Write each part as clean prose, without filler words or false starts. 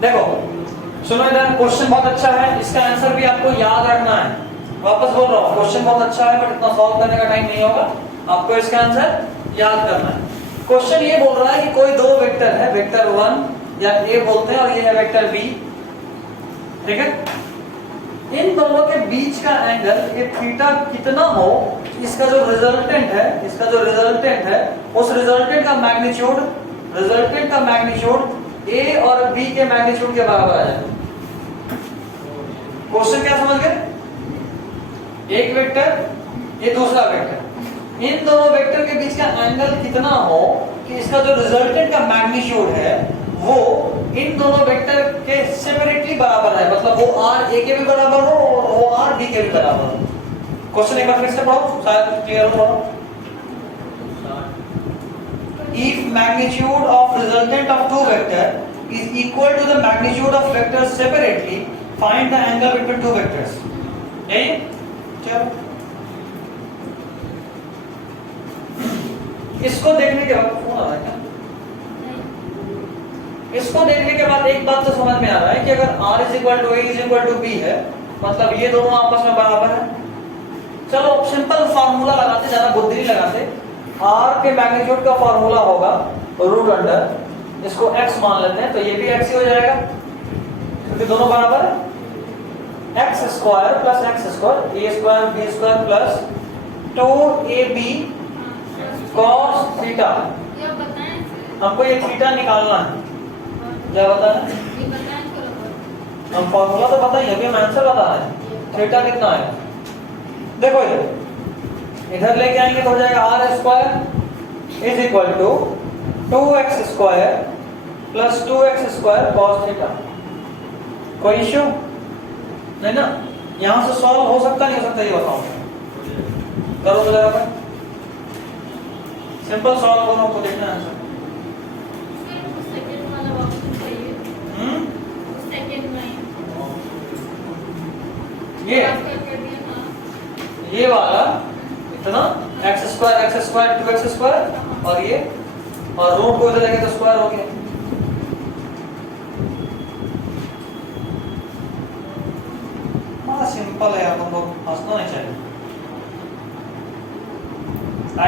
देखो सुनो इधर, क्वेश्चन बहुत अच्छा है, इसका आंसर भी आपको याद रखना है। वापस बोल रहा हूँ, क्वेश्चन बहुत अच्छा है बट इतना सॉल्व करने का टाइम नहीं होगा, आपको इसका आंसर याद करना है। क्वेश्चन ये बोल रहा है कि कोई दो वेक्टर है, वेक्टर 1 या ए बोलते हैं और ये है वेक्टर बी, ठीक है। इन दोनों के बीच का एंगल ये थीटा कितना हो, इसका जो रिजल्टेंट है उस रिजल्टेंट का मैग्नीट्यूड ए और बी के मैग्नीट्यूड के बराबर आ जाए। क्वेश्चन क्या समझ गए? एक वेक्टर ये दूसरा वेक्टर, इन दोनों वेक्टर के बीच का एंगल कितना हो कि इसका जो रिजल्टेंट का मैग्नीट्यूड है वो इन दोनों वेक्टर के सेपरेटली बराबर है, मतलब वो आर ए के भी बराबर हो और वो आर बी के भी बराबर हो। क्वेश्चन एक बार फिर से पढ़ो, शायद क्लियर हो। If magnitude of resultant of two vector is equal to the magnitude of vectors separately, find the angle between two vectors. यही? चलो। इसको देखने के बाद फोन आ रहा है क्या? इसको देखने के बाद एक बात तो समझ में आ रहा है कि अगर R is equal to A is equal to B है, मतलब ये दोनों आपस में बराबर है। चलो सिंपल फार्मूला लगाते, ज्यादा बुद्धि नहीं लगाते। R के मैग्नीट्यूड का फार्मूला होगा रूट अंडर, इसको x मान लेते हैं तो ये भी x ही हो जाएगा क्योंकि दोनों बराबर है। x square plus x square A square B square plus 2ab cos theta. हमको ये थीटा निकालना है, क्या बताना है? हम फार्मूला तो बताइए, अभी हम आंसर बता रहे हैं। थीटा कितना है देखो, इधर लेके आएंगे तो हो जाएगा R square is equal to 2x square plus 2x square cos theta. कोई इश्यू नहीं ना? यहां से सॉल्व हो सकता नहीं हो सकता ये बताओ, करो तो जरा, सिंपल सॉल्व करो, आपको देखना है आंसर। ये वाला इतना x स्क्वायर 2x स्क्वायर और ये, और रूट को इधर लेके तो स्क्वायर हो गया। बड़ा सिंपल है, अपन को हंसना नहीं चाहिए।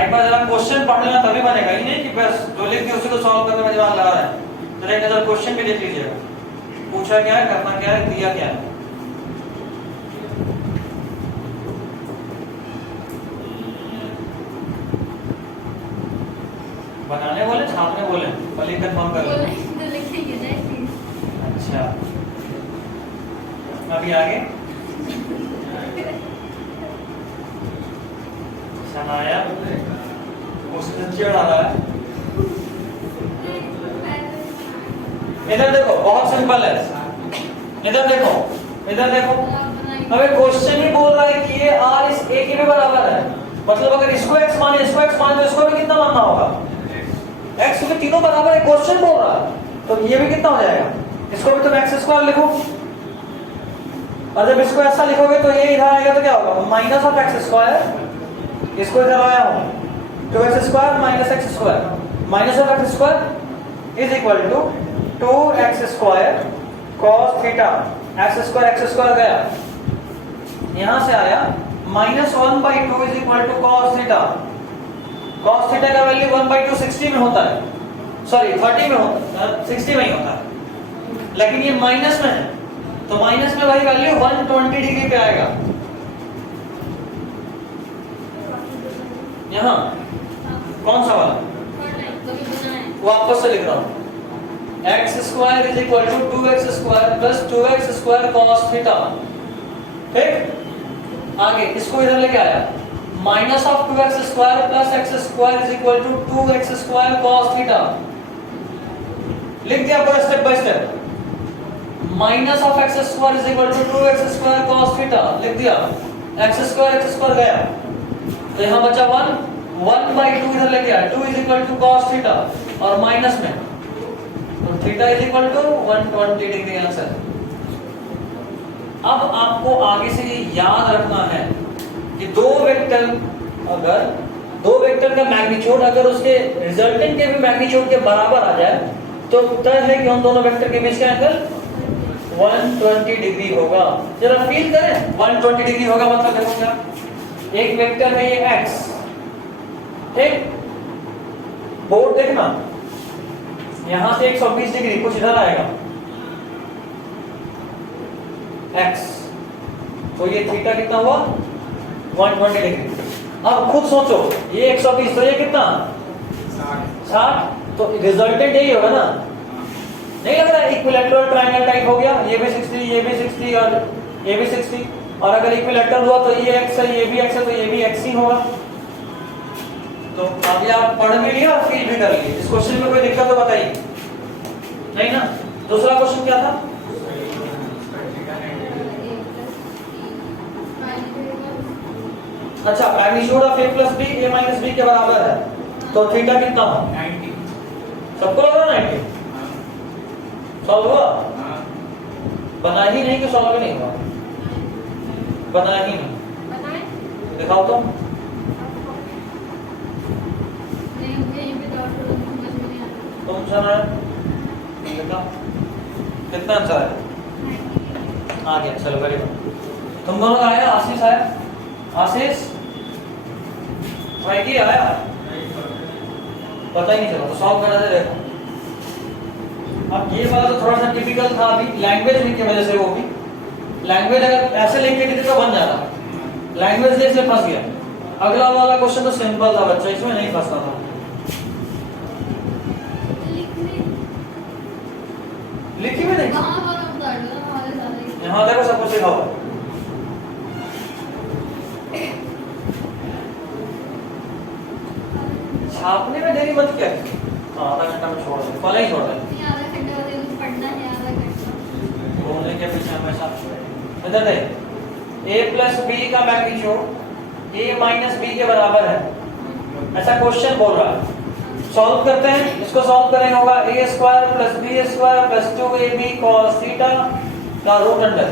एक बार जरा क्वेश्चन पढ़ लेना तभी बनेगा, ही नहीं कि बस जो लिख दिया उसी को सॉल्व करने में दिमाग लगा रहा है। जरा एक नजर क्वेश्चन भी देख लीजिएगा, पूछा क्या है, करना क्या है, दिया क्या है। बनाने बोले छापने बोले, पहले कंफर्म कर लें। अच्छा अभी आगे सनाया क्वेश्चन चिढ़ आ रहा है। इधर देखो बहुत सिंपल है, इधर देखो हमें क्वेश्चन ही बोल रहा है कि ये आर इस ए के भी बराबर है, मतलब अगर इसको x माने तो इसको भी कितना मानना होगा x, क्योंकि तीनों बराबर है, क्वेश्चन बोल रहा है तो ये भी कितना हो जाएगा, इसको भी तुम x स्क्वायर लिखो, और जब इसको ऐसा लिखोगे तो ये इधर आएगा तो क्या होगा, माइनस ऑफ x स्क्वायर, इसको इधर आया हूं 2x square minus x square, minus of x square is equal to 2x square cos theta. x square गया, यहां से आया -1/2 is equal to cos theta. cos theta का वैल्यू 1/2 60 में होता है, सॉरी 30 में होता है, 60 में ही होता है, लेकिन ये माइनस में है तो माइनस में वही वैल्यू 120 डिग्री पे आएगा। यहाँ कौन सा वाला वापस से लिख रहा हूं, x square is equal to 2x square plus 2x square cos theta. ठीक, आगे इसको इधर लेके आया, minus of 2x square plus x square is equal to 2x square cos theta. लिख दिया पूरा step by step, minus of x square is equal to 2x square cos theta लिख दिया, x स्क्वायर गया तो यहां बचा 1/2 इधर लेके आया, 2 is equal to cos theta और माइनस में तो theta is equal to 120 degree answer. अब आपको आगे से याद रखना है कि दो वेक्टर का मैग्नीट्यूड अगर उसके रिजल्टेंट के भी मैग्नीट्यूड के बराबर आ जाए तो तय है कि उन दोनों वेक्टर के बीच का एंगल 120 डिग्री होगा। जरा फील करें, 120 डिग्री होगा मतलब देखो क्या, एक वेक्टर है ये x, ठीक, बोर्ड देखना, यहां से 120 डिग्री कुछ इधर आएगा x, तो ये थीटा कितना हुआ 120 डिग्री। अब खुद सोचो, ये 120 तो ये कितना 60, तो रिजल्टेंट यही होगा ना, नहीं लग रहा है इक्विलैटरल ट्रायंगल टाइप हो गया, ये भी 60 ये भी 60 और ये भी 60, और अगर इक्विलैटरल हुआ तो ये x है ये भी x है तो ये भी x ही होगा। तो अभी आप पढ़ भी लिया और फील भी कर लिए, इस क्वेश्चन में कोई दिक्कत तो बताइए नहीं ना। दूसरा क्वेश्चन क्या था, अच्छा magnitude of a plus b a minus b के बराबर है, तो थीटा कितना हो 90, सबको लग रहा 90, सॉल्व हुआ, बना ही नहीं कि सॉल्व नहीं हुआ, बना ही नहीं, दिखाओ तो, तुम समझ रहे कितना आंसर है, आ गया, चलो वेरी गुड। तुम दोनों का आया, आशीष आया, आशीष भाई की आया, पता ही नहीं चला, तो सॉल्व करने से देखो। अब ये वाला तो थोड़ा सा टिपिकल था, अभी लैंग्वेज की वजह से, वो भी लैंग्वेज अगर ऐसे लिख के देते तो बन जाता, लैंग्वेज जैसे फंस गया। अगला वाला क्वेश्चन तो सिंपल था बच्चा, इसमें नहीं फंसना था। लिखी भी नहीं, यहाँ देखो सब कुछ लिखा हुआ है। छापने में देरी मत क्या, आधा घंटा में छोड़ दे, कल ही छोड़ दे, बोलने के पीछे हमेशा। इधर देख, a प्लस बी का मैग्नीट्यूड a माइनस बी के बराबर है, ऐसा क्वेश्चन बोल रहा है। सॉल्व करते हैं, इसको सॉल्व करेंगे होगा a square plus B square plus 2ab cos theta का रूट अंडर,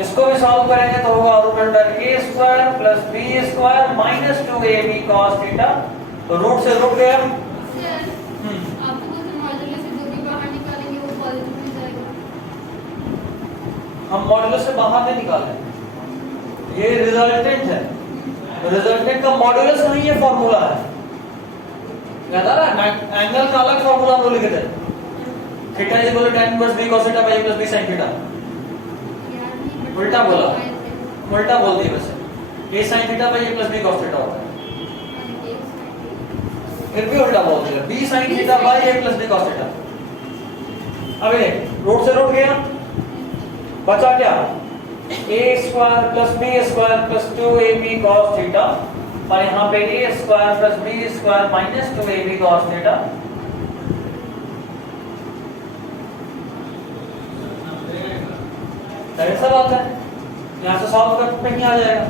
इसको भी सॉल्व करेंगे तो होगा root under a square plus B square minus 2ab cos theta, तो रूट से रूट गया, हम मॉड्यूलस से बाहर नहीं निकाले, ये रिजल्टेंट है, रिजल्टेंट का मॉड्यूलस नहीं ये फॉर्मूला है, याद आ रहा है, एंगल का अलग फॉर्मूला हम लोग लिखे थे, theta is equal to tan inverse b cos theta by a plus b sin theta, उल्टा बोला, उल्टा बोल दिया वैसे, a sin theta by a plus b cos theta होता है, फिर भी उल्टा बोल दिया, b sin theta by a plus b cos theta. अब ये रूट से रूट गया, बचा क्या, a square plus b square plus 2ab cos theta, और यहाँ पे a square plus b square minus 2ab cos theta. ऐसा बात है, यहाँ से सॉल्व करने पे नहीं आ जाएगा,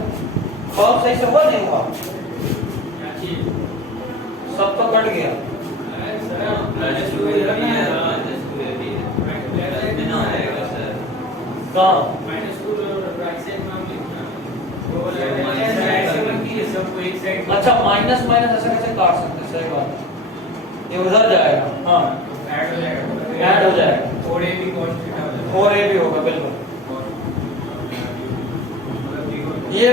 सॉल्व सही से हुआ नहीं हुआ, सब तो कट गया, अच्छा माइनस माइनस ऐसे कैसे काट सकते, सही बात, ये उधर जाएगा, हाँ ऐड हो जाएगा, 4ab होगा बिल्कुल, ये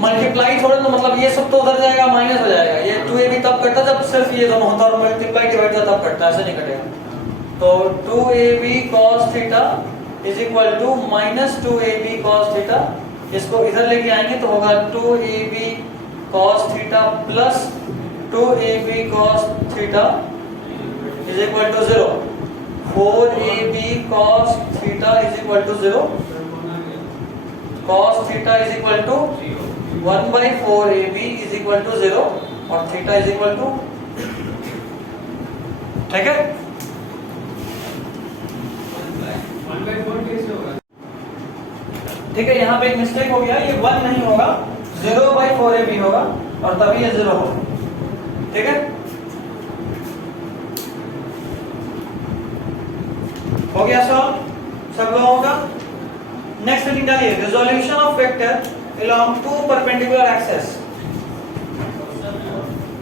मल्टीप्लाई थोड़ा ना, मतलब ये सब तो उधर जाएगा, माइनस हो जाएगा, ये 2ab तब कटता जब सिर्फ ये दोनों होता, और मल्टीप्लाई डिवाइड तब कटता, ऐसे नहीं कटेगा। तो 2ab cos theta is equal to minus 2ab cos theta, इसको इधर लेके आएंगे तो होगा 2ab cos theta plus 2ab cos theta is equal to 0, 4ab cos theta is equal to 0, cos theta is equal to 1/4ab is equal to 0, और theta is equal to, ठीक है, 1/4 कैसे होगा, ठीक है, यहाँ पे एक मिस्टेक हो गया, ये 1 नहीं होगा, 0/4ab होगा, और तभी ये 0 होगा, ठीक है, हो गया सब लोगों का। नेक्स्ट हेडिंग डालिए, resolution of vector along two perpendicular axes,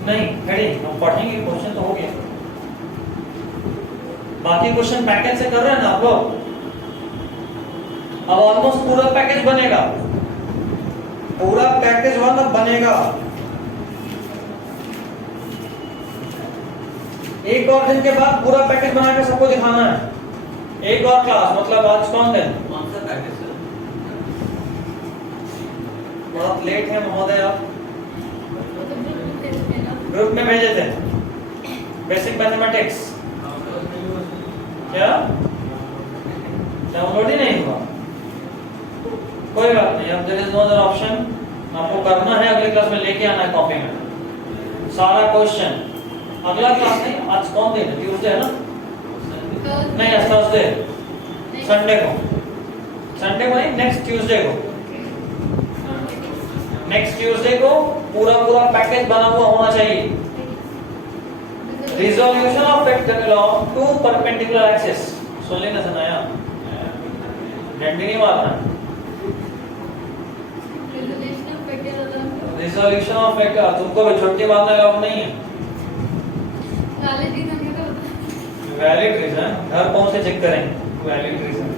नहीं हेडिंग हम पढ़ेंगे, क्वेश्चन तो हो गया, बाकी क्वेश्चन पैटर्न से कर रहे हैं ना आप लोग, अब ऑलमोस्ट पूरा पैकेज बनेगा, पूरा पैकेज 1 अब बनेगा। एक और दिन के बाद पूरा पैकेज बना के सबको दिखाना है। एक और क्लास, मतलब आज कौन दिन? कौन सा पैकेज सर? बहुत लेट है महोदय, आप ग्रुप में भेजे थे बेसिक मैथमेटिक्स, क्या डाउनलोड ही नहीं हुआ? कोई बात नहीं, अब there is no other option, आपको करना है, अगले क्लास में लेके आना है कॉपी में सारा क्वेश्चन। अगला क्लास नहीं, आज कौन दिन है? ट्यूसडे है ना? नहीं, आज थर्सडे, संडे को, संडे को नहीं, नेक्स्ट ट्यूसडे को, नेक्स्ट ट्यूसडे को पूरा पूरा पैकेज बना हुआ होना चाहिए। Resolution of vector along to perpendicular axis, सुन लेना सुनाया, डंडी नहीं मारना। रिजोल्यूशन ऑफ वेक्टर, तुमको भी छुट्टी मारना अलाउड नहीं है। वैलिड रीजन, घर पहुंच के चेक करें, valid reason.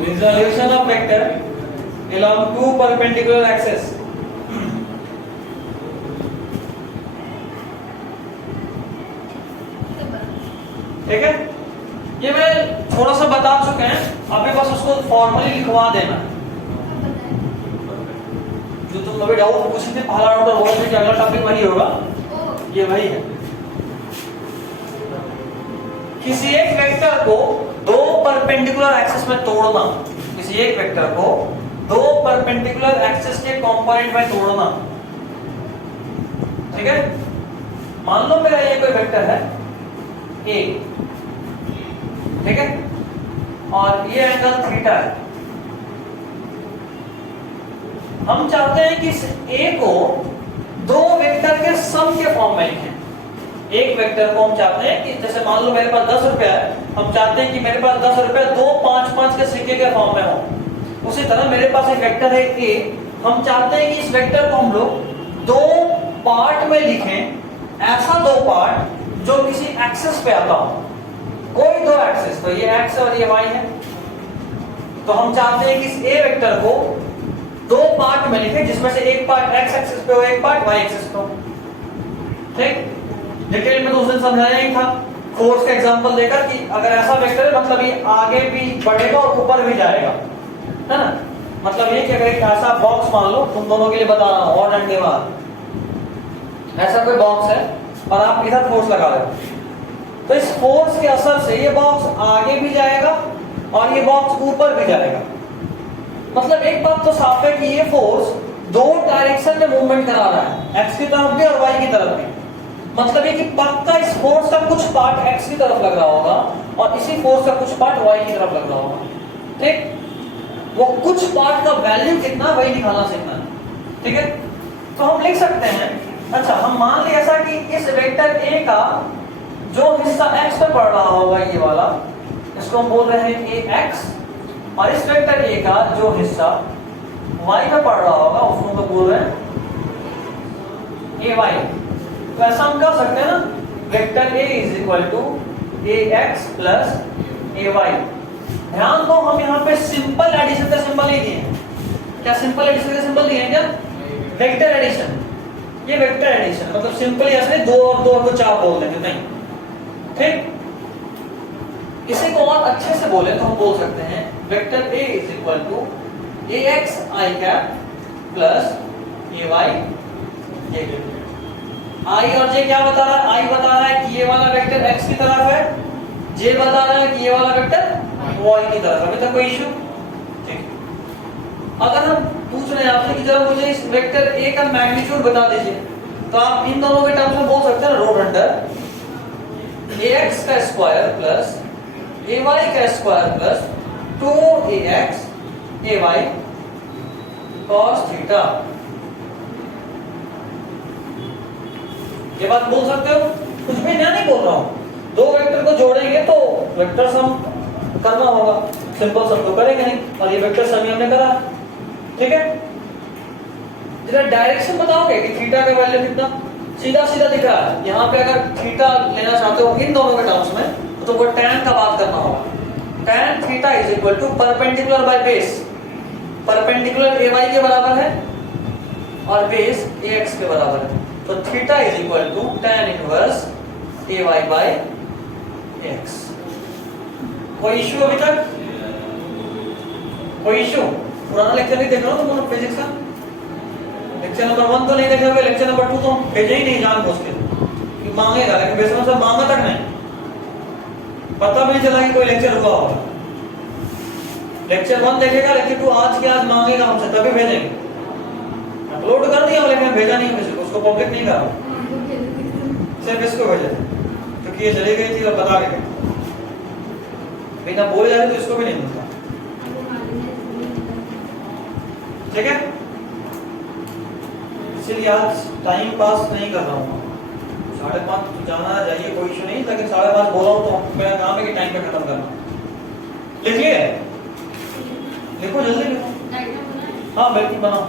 Resolution of vector along to perpendicular axis, ठीक है? ये मैं थोड़ा सा बता चुके हैं, अभी बस उसको फॉर्मली लिखवा देना। जो तुम अभी डाउट पूछे थे पहला डाउट और वो भी अगला टॉपिक वही होगा, ये वही है। किसी एक वेक्टर को दो परपेंडिकुलर एक्सिस में तोड़ना, किसी एक वेक्टर को दो परपेंडिकुलर एक्सिस के कंपोनेंट में तोड़ना, ठीक है? मान लो मेरा ये कोई वेक्टर है ए, ठीक है, और ये एंगल थीटा है। हम चाहते हैं कि इस ए को दो वेक्टर के सम के फॉर्म में लिखें। एक वेक्टर को हम चाहते हैं कि जैसे मान लो मेरे पास 10 रुपया है, हम चाहते हैं कि मेरे पास 10 रुपया दो 5-5 के सिक्के के फॉर्म में हो। उसी तरह मेरे पास एक वेक्टर है ए, हम चाहते हैं कि इस वेक्टर को हम लोग दो पार्ट में लिखें, ऐसा दो पार्ट जो किसी एक्सिस पे आता हो, कोई दो एक्सिस, तो ये एक्स और ये वाई है। तो हम चाहते हैं कि इस ए वेक्टर को दो पार्ट में लिखें, जिसमें से एक पार्ट एक्स एक्सिस पे हो, एक पार्ट वाई एक्सिस पे हो। ठीक, डिटेल में तो उस दिन समझाया ही था फोर्स का एग्जांपल देकर कि अगर ऐसा वेक्टर है मतलब ये आगे भी बढ़ेगा और ऊपर भी जाएगा, है ना? मतलब ये कि अगर एक ऐसा बॉक्स मान लो, तुम दोनों के लिए बता रहा हूं, और डंडे मार, ऐसा कोई बॉक्स है और आप इधर फोर्स लगा रहे हो, तो इस फोर्स के असर से ये बॉक्स आगे भी जाएगा और ये बॉक्स ऊपर भी जाएगा। मतलब एक बात तो साफ है कि ये फोर्स दो डायरेक्शन में मूवमेंट करा रहा है, एक्स की तरफ भी और वाई की तरफ भी। मतलब ये कि पक्का इस फोर्स का कुछ पार्ट एक्स की तरफ लग रहा होगा और इसी फोर्स का कुछ पार्ट वाई की तरफ लग रहा होगा। ठीक, वो कुछ पार्ट का वैल्यू कितना वही दिखाना सीखना है। ठीक है, तो हम लिख सकते हैं, अच्छा हम मान लें ऐसा कि इस वेक्टर ए का जो हिस्सा एक्स पे पड़ रहा होगा ये वाला, इसको हम बोल रहे हैं ए एक्स, और इस वेक्टर ए का जो हिस्सा वाई पे पड़ रहा होगा उसको हम बोल रहे हैं ए वाई। तो ऐसा हम कर सकते हैं ना, vector A is equal to A x plus A y. ध्यान दो हम यहाँ पे सिंपल एडिशन का सिंबल ही दिए हैं। क्या सिंपल एडिशन का सिंबल दिए हैं क्या? Vector addition. ये वेक्टर एडिशन मतलब सिंपली ऐसे दो और दो को चार बोल देंगे, नहीं। ठीक, इसे को और अच्छे से बोले तो हम बोल सकते हैं vector A is equal to A X I cap plus A Y J. I और जे क्या बता रहा है? आई बता रहा है कि ये वाला वेक्टर एक्स की तरफ है, जे बता रहा है कि ये वाला वेक्टर वाई की तरफ है। अभी तक कोई इश्यू? ठीक, अगर हम पूछ रहे हैं आपसे कि जरा मुझे इस वेक्टर ए का मैग्नीट्यूड बता दीजिए, तो आप इन दोनों के टर्म्स में बोल सकते हैं रूट अंडर ए एक्स का स्क्वायर प्लस ए वाई का square plus 2ax ay cos theta. ये बात बोल सकते हो, कुछ भी नया नहीं बोल रहा हूं। दो वेक्टर को जोड़ेंगे तो वेक्टर सम करना होगा, सिंपल सम तो करेंगे नहीं, और ये वेक्टर सम ही हमने करा। ठीक है, जरा डायरेक्शन बताओगे कि थीटा का वैल्यू कितना? सीधा सीधा दिख रहा है यहाँ पे। अगर थीटा लेना चाहते हो इन दोनों के टर्म्स में तो तुमको tan का बात करना होगा। tan theta theta is equal to perpendicular by base, perpendicular A y के बराबर है और बेस ए एक्स के बराबर है, तो theta is equal to tan inverse A y by x. कोई इश्यू अभी तक? कोई इश्यू? पुराना लेक्चर नहीं देख रहा हो तुम फिजिक्स का? लेक्चर नंबर 1 तो नहीं देखे हुए, लेक्चर नंबर 2 तो भेजे ही नहीं जान बूझ के कि मांगेगा, लेकिन बेसम सब मांगा तक नहीं, पता भी नहीं चला कि कोई लेक्चर हुआ होगा। लेक्चर 1 देखेगा, लेक्चर 2 आज के आज मांगेगा हमसे, तभी भेजेंगे। अपलोड कर दिया लेकिन भेजा नहीं किसी को, उसको पब्लिक नहीं करा, सिर्फ इसको भेजा क्योंकि ये चली गई थी और बता के गई, बिना बोले जा रहे तो इसको भी नहीं मिलता। ठीक है, इसलिए आज टाइम पास नहीं कर रहा हूँ। 5:30 जाना चाहिए, कोई इशू नहीं, लेकिन 5:30 बोला हूँ तो मेरा काम है कि टाइम पे खत्म करना। लिखिए, लिखो जल्दी लिखो। हाँ बिल्कुल बनाओ।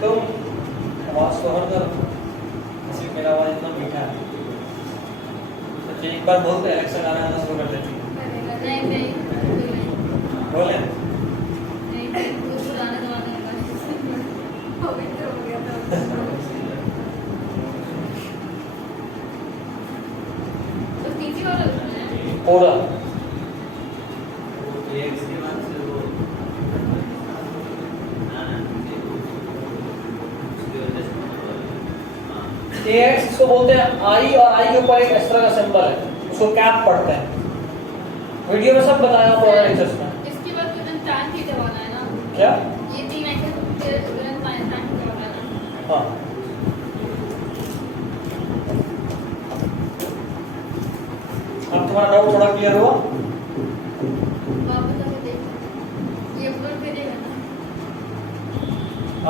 तो आवाज तो हर तरफ, सिर्फ मेरा आवाज इतना मीठा है। तो एक बार बोलते हैं एलेक्सा गाना गाना शुरू कर देती है। नहीं बोले नहीं वो पुराने जमाने का पवित्र हो गया था। तो तीसरी वाला पूरा ये इसके बाद से वो AX इसको बोलते हैं आई, और आई के ऊपर एक एक्स्ट्रा का सिंबल है, उसको कैप पढ़ते हैं। वीडियो में सब बताया पूरा लेक्चर्स में। इसके बाद तुरंत tan थीटा वाला है ना? क्या? ये 3 एक्स तुरंत tan थीटा वाला है ना? हाँ अब तुम्हारा डाउट थोड़ा क्लियर हुआ? वापस आके देख, ये अपलोड करेगा ना?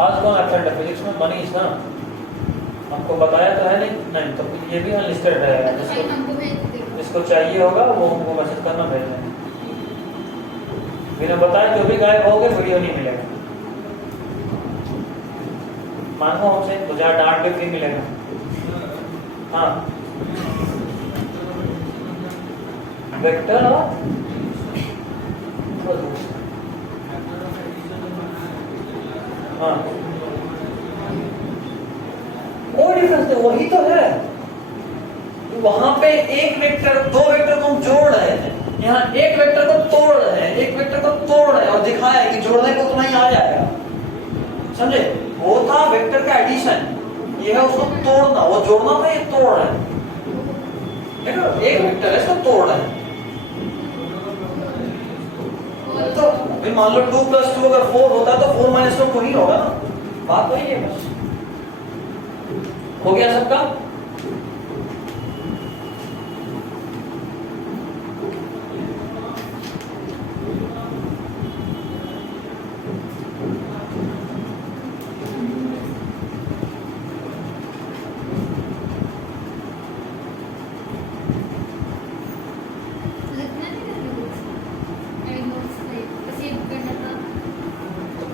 आज कौन एब्सेंट है फिजिक्स में? मनीष ना, हमको बताया तो है नहीं तो ये भी अनलिस्टेड है। तो भाई हमको भेज दे। जिसको चाहिए होगा वो हमको मैसेज करना, भेज देना। बिना बताए जो भी गायब हो गए वीडियो नहीं मिलेगा, मानो हमसे तो जहाँ डांट भी फ्री मिलेगा। हाँ वेक्टर और हाँ कोई डिफरेंस नहीं, वही तो है। वहां पे एक वेक्टर, दो वेक्टर को हम जोड़ रहे हैं, यहाँ एक वेक्टर को तोड़ रहे हैं, एक वेक्टर को तोड़ रहे हैं और दिखाया है कि जोड़ने को उतना ही आ जाएगा। समझे? वो था वेक्टर का एडिशन, ये है उसको तोड़ना, वो जोड़ना था, ये तोड़ रहे हैं। देखो एक वेक्टर है, इसको तोड़ रहे हैं। तो फिर मान लो 2 + 2 अगर 4 होता तो 4 - 2 तो ही होगा ना, बात वही है। बस हो गया सबका?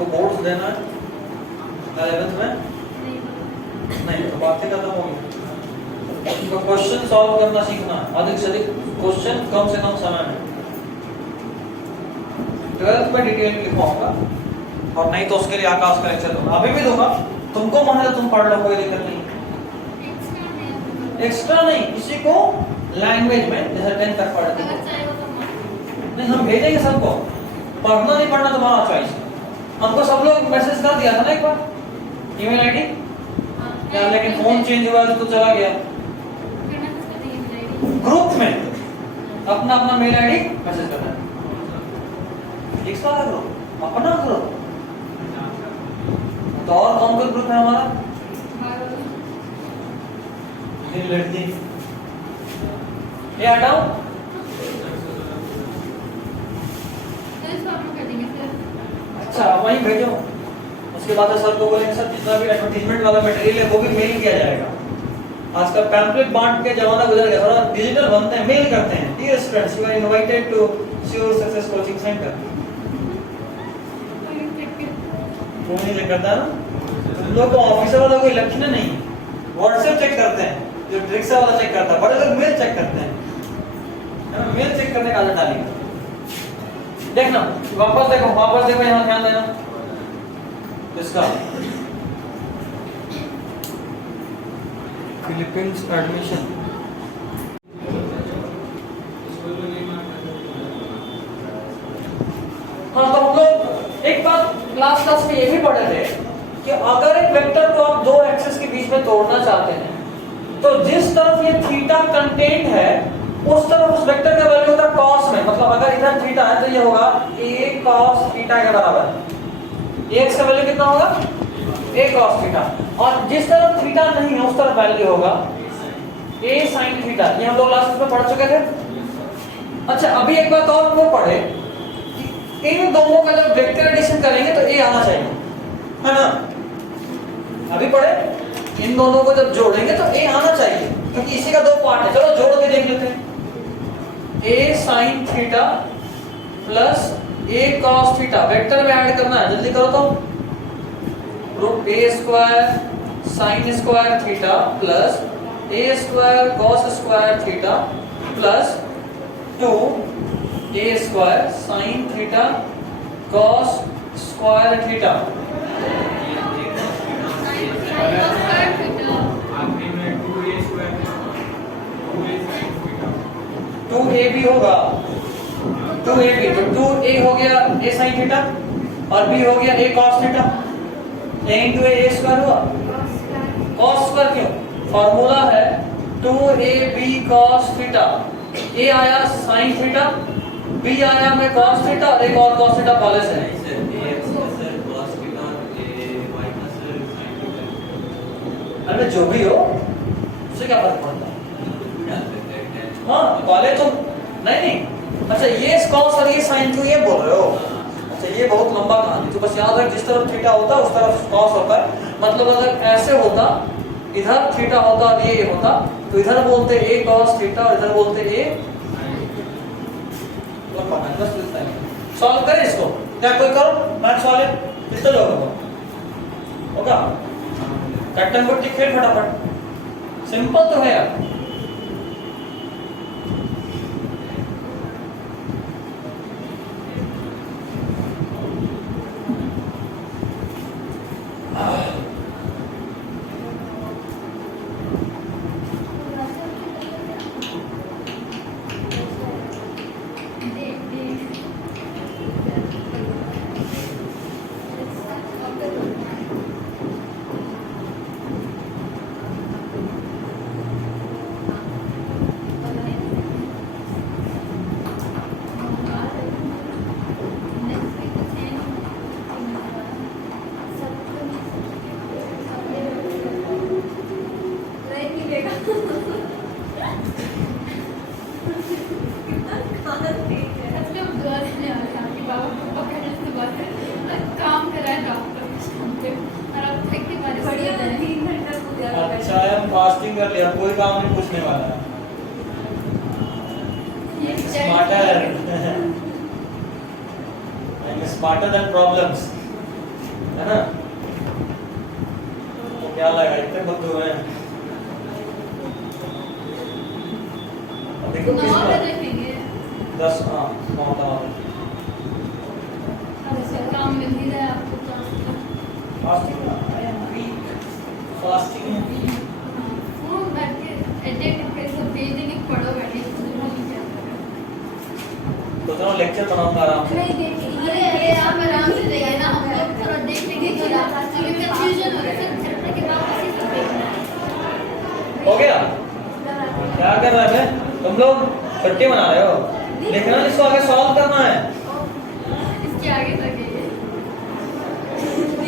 बोर्ड्स देना है 11th में? नहीं तो बातें खत्म हो गई। तो क्वेश्चन सॉल्व करना सीखना, अधिक से अधिक क्वेश्चन कम से कम समय में। 12th में डिटेल लिखवाऊंगा और नहीं तो उसके लिए आकाश का लेक्चर दूंगा, अभी भी दूंगा। तुमको मन है तुम पढ़ लो, कोई दिक्कत नहीं। एक्स्ट्रा नहीं, किसी को लैंग्वेज में जैसे 10th तक पढ़ दो, नहीं हम भेजेंगे सबको। पढ़ना नहीं पढ़ना तुम्हारा चॉइस। हमको सब लोग मैसेज कर दिया था ना एक बार, ईमेल आईडी हाँ, क्या, लेकिन फोन चेंज हुआ तो चला गया फिर मैं किसको दी email ID? ग्रुप में अपना अपना मेल आईडी मैसेज करना है। एक सवाल करो, अपना करो तो। और कौन सा ग्रुप है हमारा? बारह। ये लड़की, ये हटाओ। तो इसको आप लोग कर देंगे फिर। अच्छा वहीं भेजो, उसके बाद सर को बोलेंगे सर जितना भी एडवर्टीजमेंट वाला मटेरियल है वो भी मेल किया जाएगा। आजकल पैम्पलेट बांट के जमाना गुजर गया, थोड़ा डिजिटल बनते हैं, मेल करते हैं। Dear students, you are invited to Sure Success coaching centre. वो नहीं चेक करता ना, तुम लोग को ऑफिसर वाला कोई लक्षण नहीं, व्हाट्सएप चेक करते हैं, जो ट्रिक्सा वाला चेक करता है, बड़े लोग मेल चेक करते हैं, है ना? मेल चेक करने का आदत डालिए। देखना वापस देखो यहाँ ध्यान देना इसका फिलीपींस एडमिशन। हाँ तो हम लोग एक बात क्लास में ये भी पढ़े थे कि अगर एक वेक्टर को आप दो एक्सिस के बीच में तोड़ना चाहते हैं तो जिस तरफ ये थीटा कंटेंट है उस तरफ उस वेक्टर का वैल्यू होता है कॉस में। मतलब अगर इधर थीटा है तो ये होगा a cos थीटा के बराबर। x का वैल्यू कितना होगा? a cos theta. और जिस तरफ थीटा नहीं है उस तरफ वैल्यू होगा a sin थीटा। ये हम लोग लास्ट में पढ़ चुके थे। अच्छा अभी एक बात और वो पढ़े कि इन दोनों का जब वेक्टर एडिशन करेंगे तो a आना चाहिए, है ना? अभी पढ़े इन दोनों को जब जोड़ेंगे तो a आना चाहिए क्योंकि इसी का दो पार्ट है। चलो जोड़ के देख लेते हैं। a sin theta plus a cos theta vector में ऐड करना है, जल्दी करो तो। Root a square sin square theta plus a square cos square theta plus 2 a square sin theta cos square theta. आखिरी में 2a square 2a sin theta 2ab होगा 2ab तो 2a हो गया a sin थीटा और b हो गया a cos theta. a into a square हुआ cos स्क्वायर क्यों? फॉर्मूला है 2ab cos थीटा। a आया sin थीटा, b आया में cos थीटा और एक और cos थीटा कॉलेज है। अरे जो भी हो उससे क्या फर्क पड़ता है? हाँ कॉलेज तो नहीं। अच्छा ये cos और ये sin क्यों ये बोल रहे हो? अच्छा ये बहुत लंबा कहानी, तो बस याद रख जिस तरफ थीटा होता है उस तरफ cos होता है। मतलब अगर ऐसे होता, इधर थीटा होता और ये होता तो इधर बोलते a cos थीटा और इधर बोलते a। सॉल्व करें इसको, क्या कोई करो मैथ्स वाले कितने लोग होगा? रेक्टेंगल की खेल फटाफट, सिंपल तो है यार। अच्छा हम फास्टिंग कर लिया, कोई काम नहीं पूछने वाला है। स्मार्टर स्मार्टर देन प्रॉब्लम्स, है ना? तो क्या लगा इतने बुद्धू हैं? देखो किस पर 10 हाँ 9 काम मिल ही रहा है आपको फास्टिंग फास्टिंग फोन बैठ के एडिट करके भेज देंगे, पढ़ो बैठे तो चलो लेक्चर बनाऊंगा आराम से। नहीं देखिए, अरे आप आराम से देखिए ना, हम लोग थोड़ा देख लेंगे कि कंफ्यूजन हो रहा है। हो गया? क्या कर रहे हैं तुम लोग? छुट्टी मना रहे हो? लिखना, इसको आगे सॉल्व करना है। इसके आगे तक है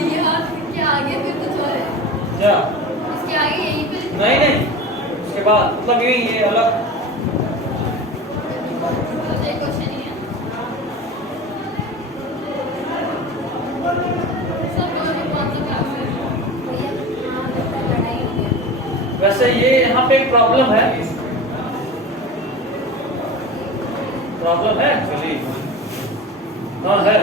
ये हाथ के आगे फिर कुछ और है। क्या? इसके आगे यहीं पे नहीं नहीं, उसके बाद मतलब ये अलग। मुझे क्वेश्चन ही है सब लोग कौन सा क्लास है भैया? हाँ लगता है लड़ाई हो गई। वैसे ये यहाँ पे एक प्रॉब्लम है एक्चुअली। हाँ है।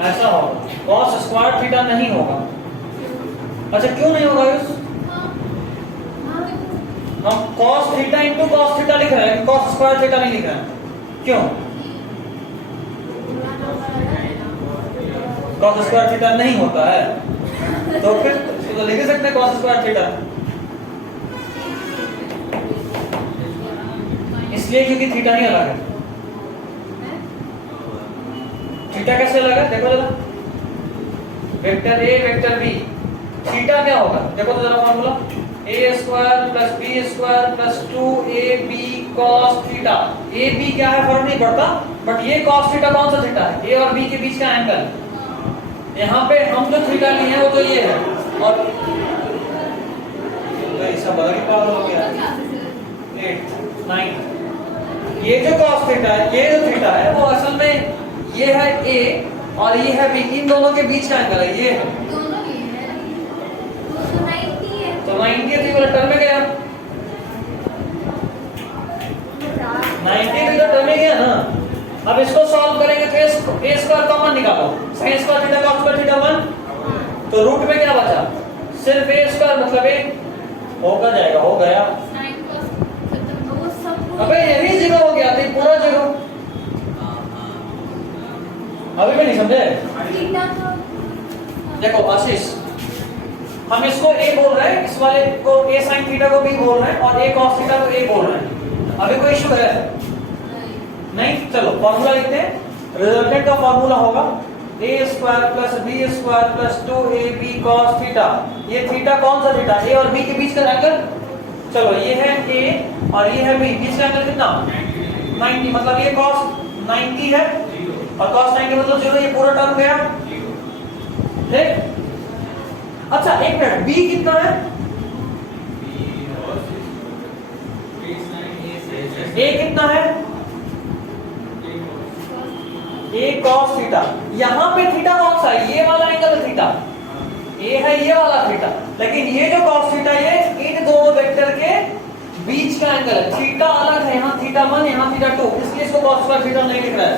ऐसा होगा, cos स्क्वायर थीटा नहीं होगा। अच्छा क्यों नहीं होगा? हम cos theta into cos theta लिख रहे हैं, cos स्क्वायर थीटा नहीं लिख रहे हैं। क्यों? cos स्क्वायर थीटा नहीं होता है तो फिर तो लिख सकते हैं cos स्क्वायर थीटा, इसलिए क्योंकि थीटा ही अलग है। थीटा कैसे अलग है देखो जरा, vector A vector B, theta क्या होगा देखो तो जरा formula, A square plus B square plus 2ab cos theta. A B क्या है फर्क नहीं पड़ता, बट ये cos थीटा कौन सा थीटा है? ए और बी के बीच का एंगल। यहाँ पे हम जो थीटा लिए हैं वो तो ये है, और सब अलग ही पागल हो गया। 8 9 ये जो cos थीटा है, ये जो थीटा है वो असल में ये है a और ये है b, इन दोनों के बीच का एंगल है, ये है। दोनों ही है तो 90 है तो 90 थी वाला टर्म में गया, 90 थी तो टर्म में गया ना। अब इसको सॉल्व करेंगे तो a स्क्वायर कॉमन निकालो, sin square theta cos square theta 1, तो रूट में क्या बचा? सिर्फ a स्क्वायर मतलब a होगा जाएगा, हो गया। साइन cos वो सब अबे यही जीरो हो गया, तो पूरा जीरो। अभी भी नहीं समझे? थीटा तो देखो आशीष, हम इसको a बोल रहे हैं, इस वाले को a sin थीटा को b बोल रहे हैं, और a cos थीटा को a बोल रहे हैं। अभी कोई इशू है? नहीं। चलो फॉर्मूला लिखते हैं। रिजल्टेंट का फॉर्मूला होगा a square plus b square plus 2ab cos theta. ये थीटा कौन सा थीटा? a और b के बीच का एंगल। चलो ये है a और ये है b, बीच का एंगल कितना? 90, मतलब ये cos 90 है और cos 90 मतलब 0, ये पूरा टर्म गया। ठीक। अच्छा एक मिनट, b कितना है? a कितना है? a cos theta. यहाँ पे थीटा कौन सा है? ये वाला एंगल है थीटा, a है ये वाला थीटा, लेकिन ये जो cos थीटा ये इन दोनों वेक्टर के बीच का एंगल है। थीटा अलग है, यहाँ थीटा 1 यहाँ थीटा 2, इसलिए इसको cos स्क्वायर थीटा नहीं लिख रहा है।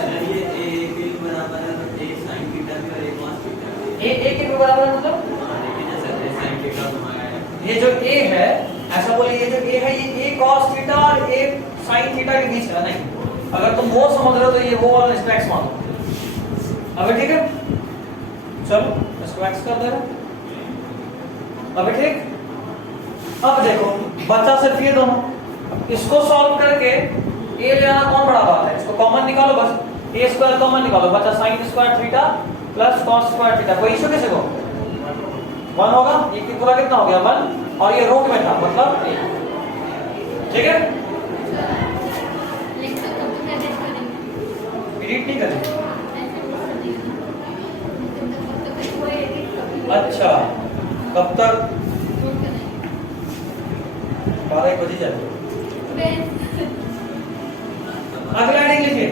a के बराबर है मतलब ये जो a है, ऐसा बोलिए ये जो a है ये a cos थीटा और a sin थीटा के बीच का नहीं। अगर तुम वो समझ रहे हो तो ये वो वाला इसको x मान लो। अभी ठीक है, चलो इसको x कर दे रहे। अभी ठीक। अब देखो बच्चा सिर्फ ये दोनों, इसको सॉल्व करके a ले आना कौन बड़ा बात है, इसको कॉमन निकालो बस, a स्क्वायर कॉमन निकालो, बच्चा sin square theta plus cos square theta. कोई इशू किसी को? 1 होगा, ये पूरा कितना हो गया 1, और ये रूट में था मतलब a। ठीक है, लेक्चर कब तक एडिट करेंगे? एडिट नहीं करेंगे। ऐसे कुछ करेंगे कब तक कोई एडिट करेंगे? अच्छा कब तक? रोक करेंगे 12 बजे जाए। बस अगला हेडिंग लिखिए,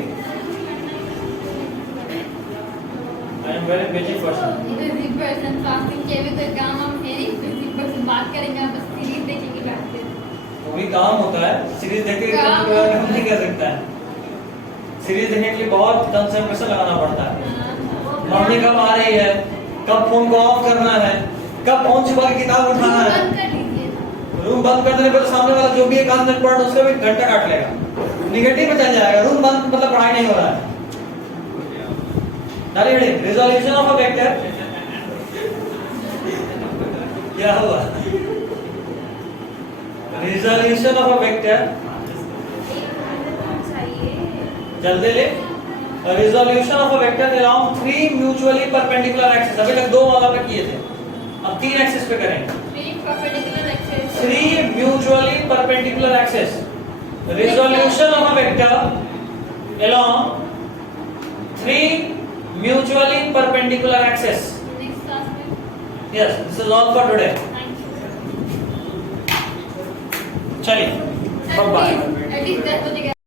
I am very busy person. Busy person fasting के भी तो काम हम है नहीं, बिजी पर्सन बात करेंगे बस सीरीज देखेंगे बैठ के। वो भी काम होता है, सीरीज देखने के काम लिए हम नहीं कर सकता है। सीरीज देखने के लिए बहुत कंसंट्रेशन लगाना पड़ता है। मम्मी कब आ रही है, कब फोन को ऑफ करना है, कब फोन छुपा के किताब उठाना है। बंद कर दीजिए। रूम बंद कर देने पर सामने वाला जो भी एक आध मिनट पढ़ उसका भी घंटा काट लेगा, निगेटिव में चल जाएगा। रूम बंद मतलब पढ़ाई नहीं हो रहा है। रिजोल्यूशन ऑफ अ वेक्टर क्या हुआ? रिजोल्यूशन ऑफ अ वेक्टर जल्दी ले, resolution of a vector along 3 mutually perpendicular axis. अभी तक 2 वाला पे किए थे, अब 3 एक्सिस पे करेंगे। 3 perpendicular axes 3 mutually perpendicular axes. Resolution of a vector along 3 mutually perpendicular axes. next class में Yes, this is all for today. thank you चलिए, bye bye. at least 10 बजे